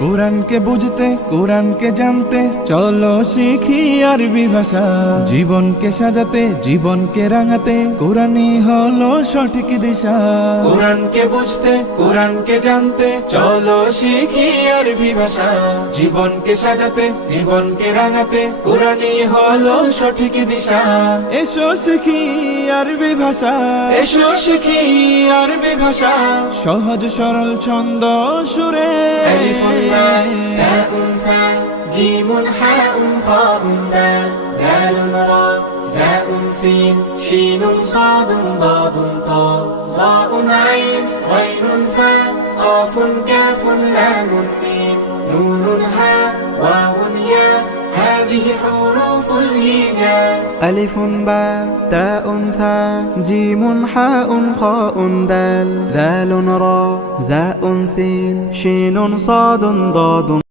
কোরআনকে বুঝতে কোরআনকে জানতে চলো শিখি আরবি ভাষা। জীবনকে সাজাতে জীবনকে রাঙাতে কোরআনই হলো সঠিক দিশা। কোরআনকে বুঝতে কোরআনকে জানতে চলো শিখি আরবি ভাষা। জীবনকে সাজাতে জীবনকে রাঙাতে কোরআনই হলো সঠিক দিশা। এসো শিখি আরবি ভাষা, এসো শিখি আরবি ভাষা। সহজ সরল ছন্দ সুরে تاء ثاء جيم حاء خاء دال ذال راء زاء سين شين صاد ضاد طاء ظاء عين غين فاء قاف كاف لام ميم نون هاء واو ياء هذه حروف الهجاء ألف باء تاء ثاء جيم حاء خاء دال ذال راء زاء سين شين صاد ضاد